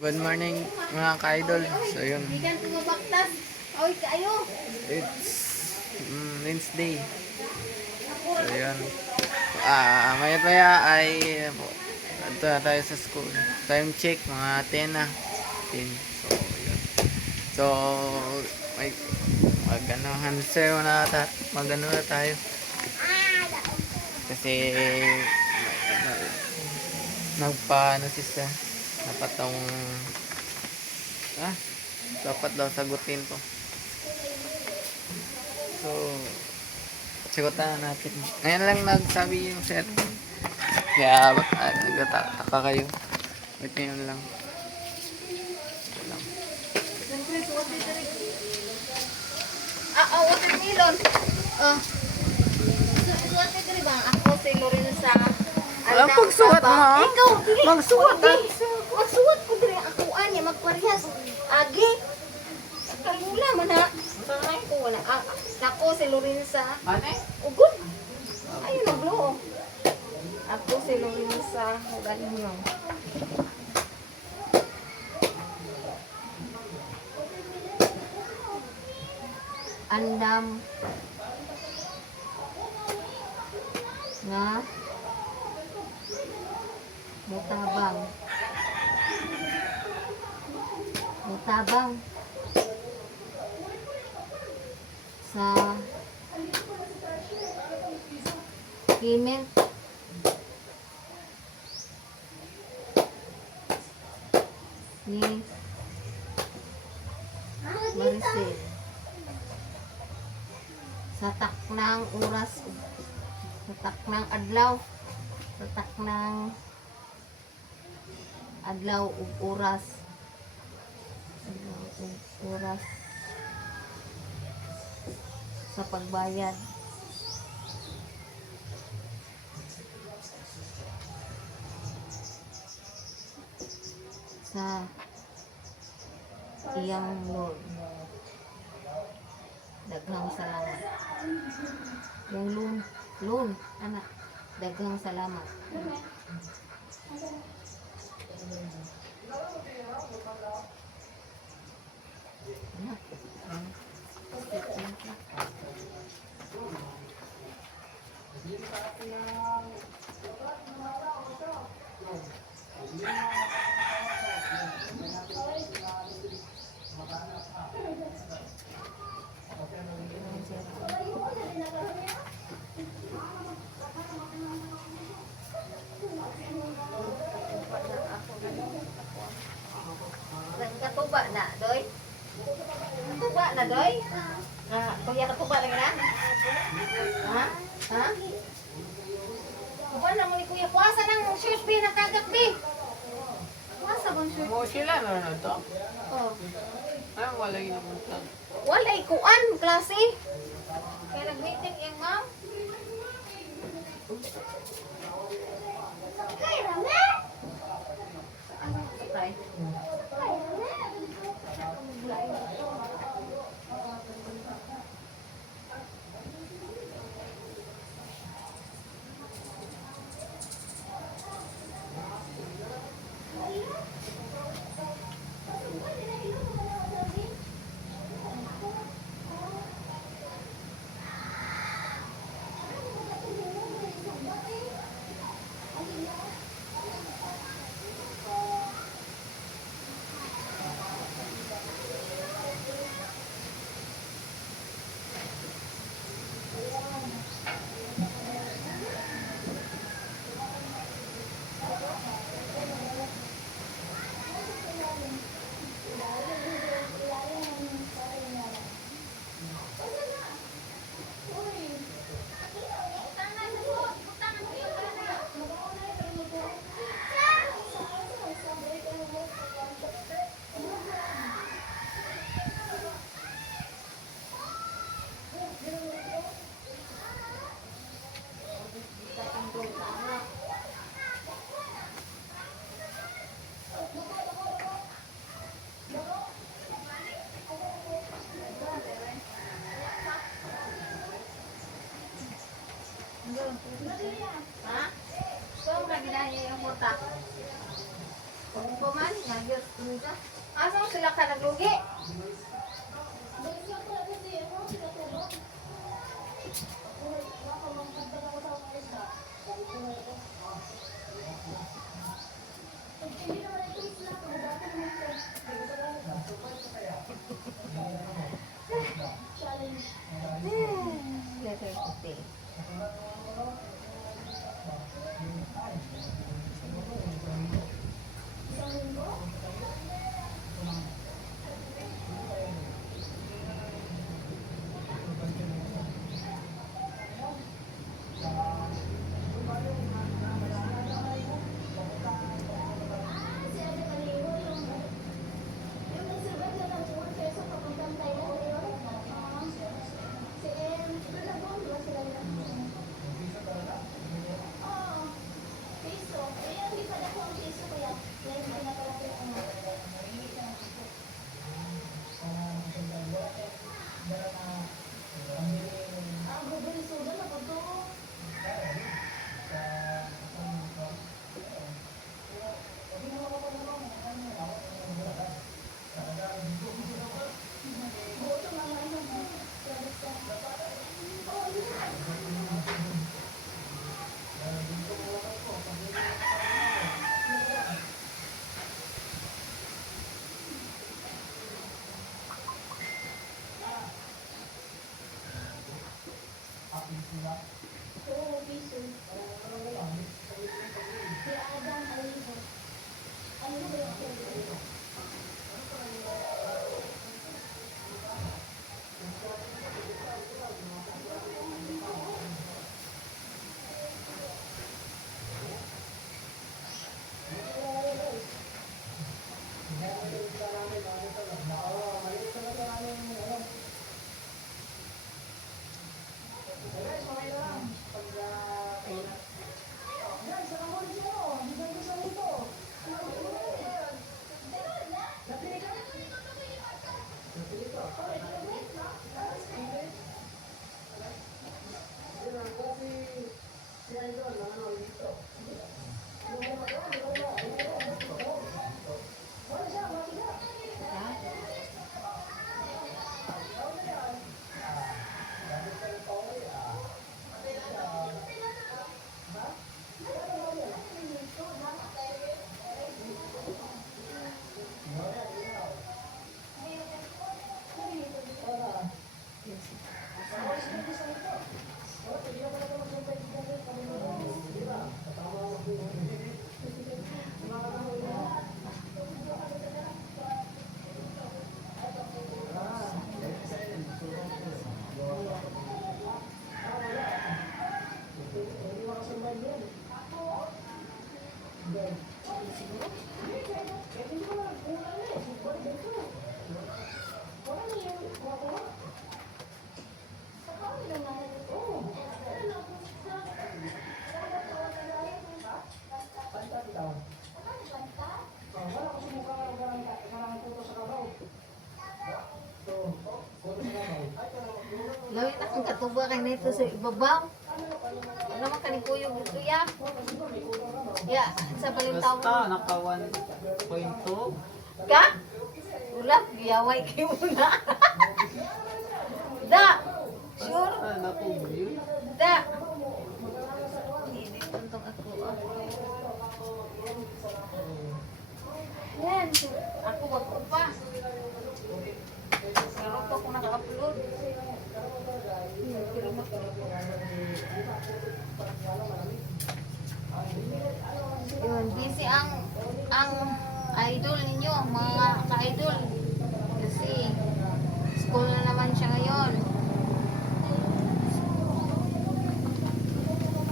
Good morning mga ka-idol. So yun, Bigan ko mabaktas. Oy, kayo. it's Wednesday. So yun. Maya-maya ay ito na tayo sa school. Time check mga 10 na. 10. So yun. So may magano na tayo. Kasi nagpaano siya. Ah, dapat daw sagutin to. So, sagutan natin. Ngayon lang nagsabi yung sir. Kaya nagtataka kayo. Wait, ngayon lang. Ito lang. Watermelon. Suwate ko rin ba? Ako si Lorenza. Walang pagsuwat mo, ha? Ikaw, dili. Magsuwat, ha? Magsuwat ko rin ako. Anya, magparehas. Agi. Kalula man ha. Sanay ko wala. Ako si Lorenza. Ano? Ugod. Ayun ang blue. Ako si Lorenza. Galing mo. Andam nga mutabang sa kimen ni Maricel sa taknang oras, sa taknang adlaw, sa taknang adlaw ug oras, sa pagbayad sa iyang Lord. Daghang salamat. Yung loan, anak. Daghang salamat. Anak. Katuba na, doy. Katuba na, doy. Kuya katuba na gina? Ha? Ha? Kuha na mo ni kuya. Puasa ng shirt, be. Nakagat, be. Puasa bang shirt? Mo sila na to? Oh. Ay, wala yun naman to. Wala ikuan, klase. Kaya nag-meeting yung ma'am. Kaya na? Ano? Surprise. Ha? So, naginahin yung muta. Kung pa man, nagyot nila. Asa sila ka naglugi? Letter puti. Lawin na kung katuba kay nito sa ibabaw. Ano naman kanikuyo dito ya? Ya, sa palintaw. Basta, naka 1.2. Ka? Ulap, giyaway kayo muna. Da! Sure? Ah, naku, yun. Da! Hindi, tuntong ako. Yan, ako wag ko pa. Pero pa ako naka-upload. Yun, busy ang idol ninyo, mga ka-idol. Kasi school na naman siya ngayon.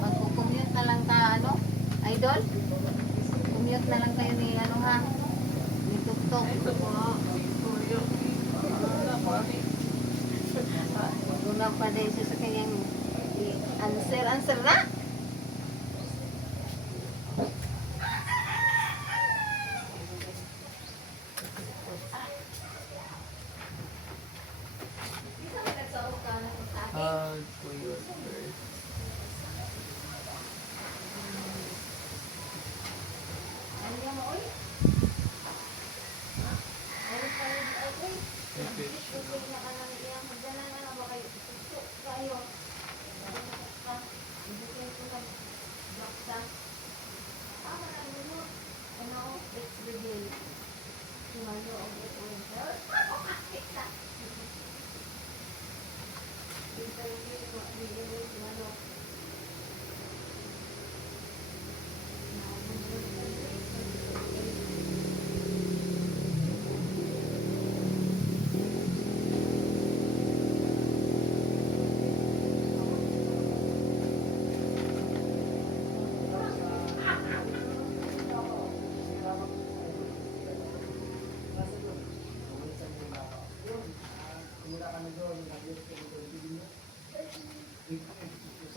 Magko-commute na lang ta, ano? Idol? Commute na lang kayo ni ano ha? Ni Tuktok. Ito mga istoryo. Guna pa din siya sa kanyang answer na. Hug for your birth. Ano yung mo, oy?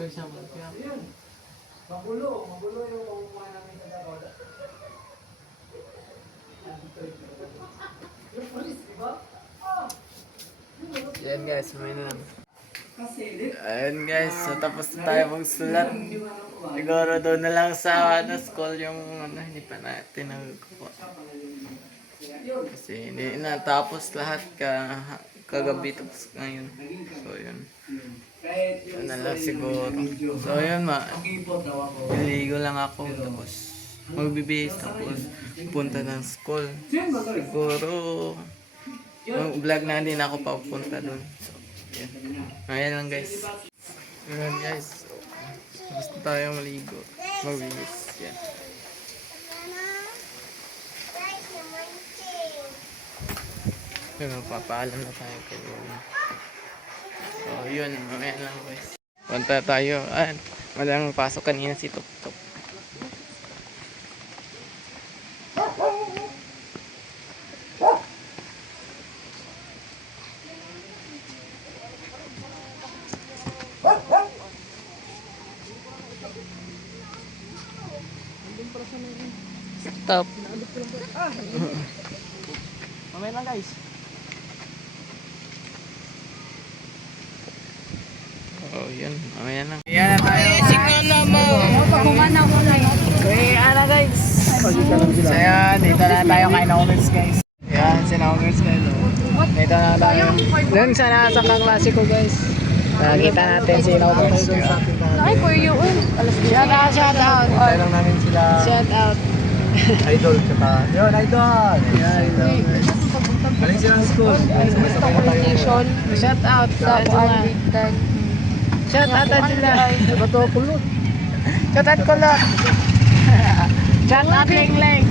For example, kaya Magulo yung pamumuha namin sa Davao. Yung police, di ba? yan guys, may na lang. Ayan guys, so tapos na tayo magsulat. Siguro doon na lang sa school yung hindi pa natin nagkuha. Kasi hindi natapos lahat kagabi tapos ngayon. So yun. Yun na lang siguro. So yun niligo lang ako tapos magbibihis tapos punta ng school. Siguro vlog na din ako papunta doon. So yun. Ayan lang guys. Ayan guys. So, basta tayo maligo. Magbihis. Yan. Pero papaalam na tayo kay Luna. So yun, mamaya lang guys. Punta tayo. Walang pasok kanina si Tok Tok. Stop. Mamaya lang guys. Oh, yun. Mamaya lang. Yan na tayo. Okay, ano guys? So yan, dito na tayo kay Nogers guys. Yan, si Nogers guys. Dito na tayo. Doon sa nasa kaklase ko guys. Nakita natin si Nogers. Ay, for you. Shout out. Tayo lang namin sila. Shout out. Idol, tsaka. Yun, idol! Yan, idol. Galing silang school. Sabay-sabay na tayo. Shout out sa mga. Shout out sila. Diba to, kulot? Shout out kulot. Shout out Ling Ling.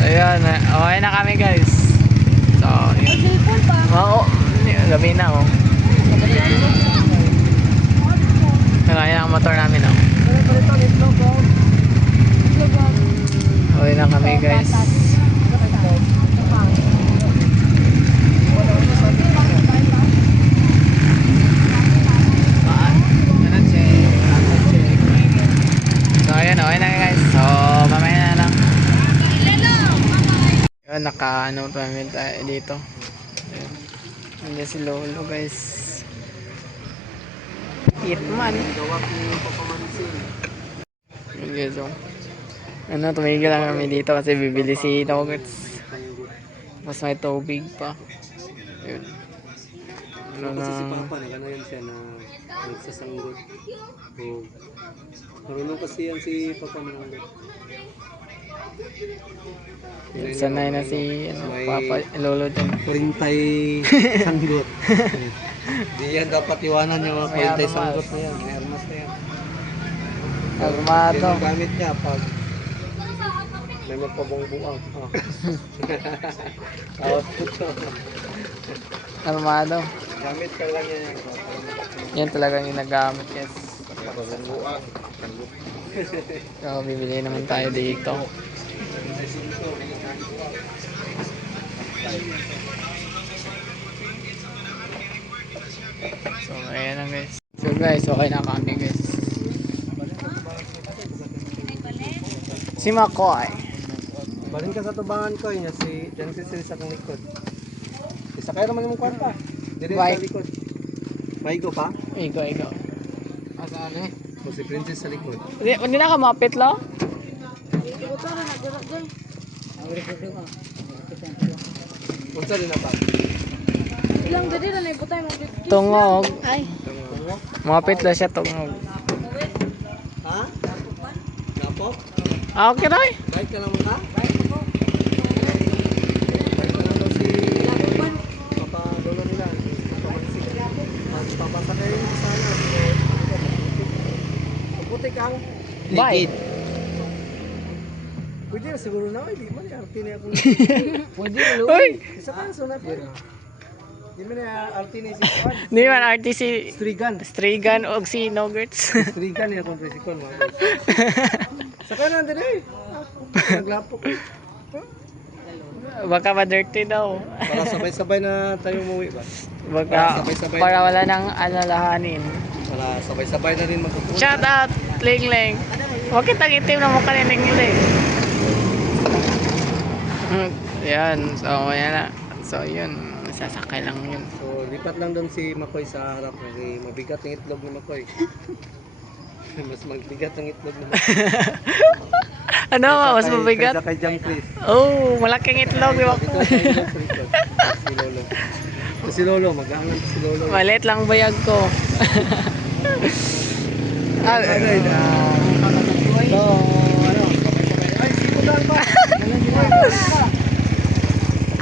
So yan, okay na kami guys. So, yun. Oo, gabi na oh. Kaya ang motor namin oh. Okay na kami guys. So ayan, okay na guys. So mamaya na lang. Yun, naka-ano namin tayo dito. Ayan. Nandiyan si Lolo guys. Hitman. Yun guys oh. Tumigil lang kami dito kasi bibili si Nuggets. Tapos may tubig pa. Yun. Kasi si Papa, naganayan siya na nagsasanggot. So, marunong kasi yan si Papa mananggot. Sanay na si Papa, Lolo dyan. Kurintay sanggot. Di yan dapat iwanan yung mga kurintay sanggot na yan. May armas na yan. Armado. Yan ang gamit niya pag may magpabongbuang. Output siya. Armado. Gamit ka lang yan. Yan talagang ginagamit guys. Pabongbuang. So bibili naman tayo dito. So ayan lang guys. So guys, okay na kami guys. Si Makoy. Balin ka sa tubangan ko yun, si Genesis sa kong likod. Isa kayo naman yung kwarta. Dito sa Bike. likod. Maigo pa? Igo. Asa ano eh? O si Princess sa likod. Hindi na ka mapit lo? Punta rin na pa. Ilang gadi na naibutay mo. Tungog. Ay. Mapit lang siya tungog. Ha? Napop? Okay na eh. Bike ka naman ka? Bike ka naman daw si Papa Lolo nila. Napamansik. Papasakay sa ano. Putik ang Bye. pwede na siguro na. Hindi man arti na ako. Pwede na Uy! Isa pa so na po. Hindi man arti na si Juan. Hindi man RTC Strigan. Strigan o si Nuggets. Strigan niya kung presikon. Saka na din eh. Naglapok. Baka ma-dirty daw. Para sabay-sabay na tayo umuwi ba? Baka Sabay-sabay para wala nang alalahanin. Para sabay-sabay na rin magpupunta. Shout out, Ling Ling. Huwag kitang itim na mukha ni Ling Ling. Yan, so yan na. So yun, sasakay lang yun. So, lipat lang doon si Makoy sa harap kasi mabigat ang itlog ni Makoy. Mas magbigat ang itlog ni Makoy. Ano, mas mabigat? Kaysa kay Jam Chris. Oh, malaking itlog. Di ba? Ito tayo lang sa likod. Si Lolo. Ito si Lolo, mag-aangan si Lolo. Maliit lang bayag ko. Ah, So, ano? Ay, sipudan pa!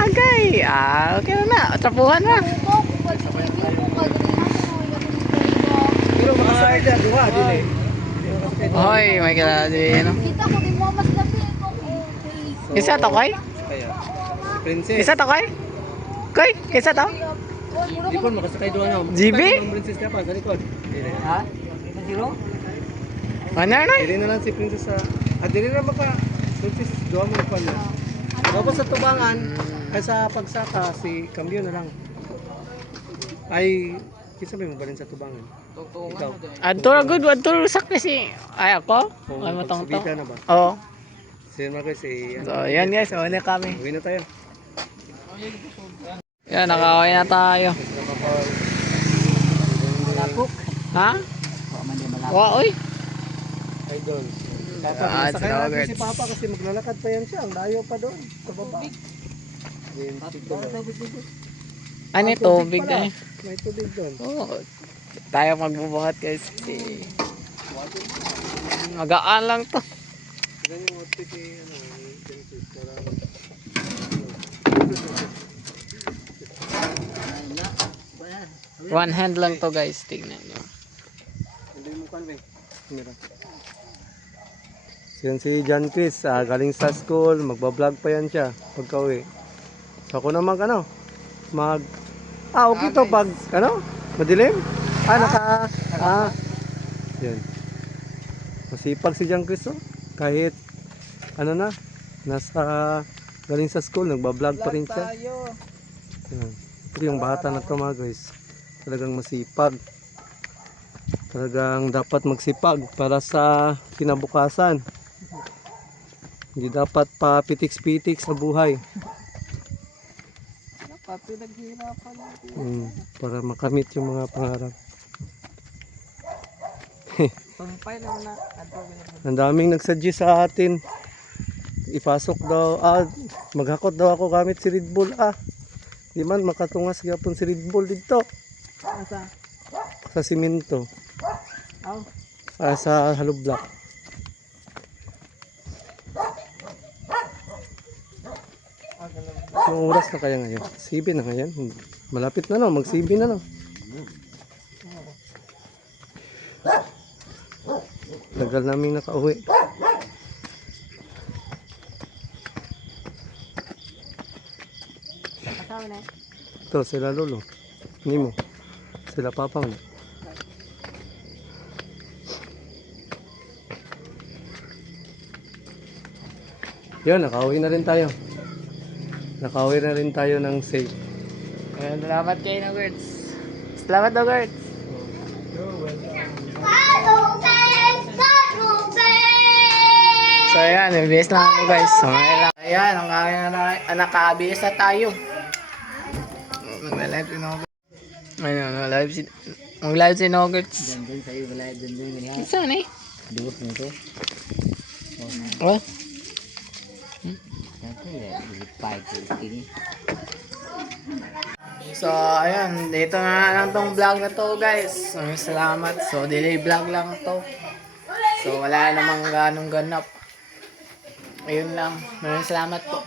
agay. Okay na. Trapuhan na. Pero makasakay dyan, duha, din eh. Hoy, may kilala din. Kita ko din mo mas labi ko. So, Isa to, Koy? Kaya, si Princess. Isa to, Koy? Koy, isa to? Di po, makasakay doon na. GB? Ang Princess ka pa, sa likod. Ha? Ano na? Dili na lang si Princess sa... dili na maka... Princess, doon mo na pala. Tapos sa tubangan, ay sa pagsaka, si Cambio na lang. Ay, kisa may mabalin sa tubangan. Ikaw. Adto good, adto sak kasi. Ay ako? Kung Ay matong pagsabita na ba? Oo. Sige mga guys, So, yan guys, una kami. uwi na tayo. Yan, nakaway na tayo. Ha? Wa, oy. Ay doon. Ah, Sakay natin Roberts. si Papa kasi maglalakad pa yan siya. Ang layo pa doon. Sa baba. Ano tubig pala. na eh. May tubig doon. Oo. Tayo magbubuhat guys. Kasi magaan lang to. Ganyan yung outfit ni Princess. One hand lang to guys. Tignan nyo. Hindi mo kan, Beng. Mira. Yan si John Chris, galing sa school, magbablog pa yan siya pagka uwi. So ako naman okay to pag, madilim? Yan. Masipag si John Chris, oh. Kahit, galing sa school, nagbablog pa rin siya. Yan. Ito yung bata na to mga guys. Talagang masipag. Talagang dapat magsipag para sa kinabukasan. Hindi dapat pa pitik-pitik sa buhay. Para makamit yung mga pangarap. Ang daming nagsuggest sa atin. Ipasok daw, maghakot daw ako gamit si Red Bull. Di man makatungas gapon si Red Bull dito. Sa simento. Sa hollow block. Anong oras na kaya ngayon? 7 na ngayon. Malapit na mag-7 na. Tagal namin nakauwi. Ito sila lolo. Hindi mo. Sila papang. Yun, nakauwi na rin tayo. Nakauwi na rin tayo ng safe. Ayan, salamat kayo na Gertz. Salamat na Gertz. So ayan, ibigis na ako guys. So ayan, nakakabis na tayo. Mag-live si Nogertz. Ayun, mag-live si Nogertz. Saan eh? Oh? So, ayun, dito na lang tong vlog na to guys. Salamat. So, delay vlog lang to. So, wala namang ganong ganap. Ayun lang. Maraming salamat po.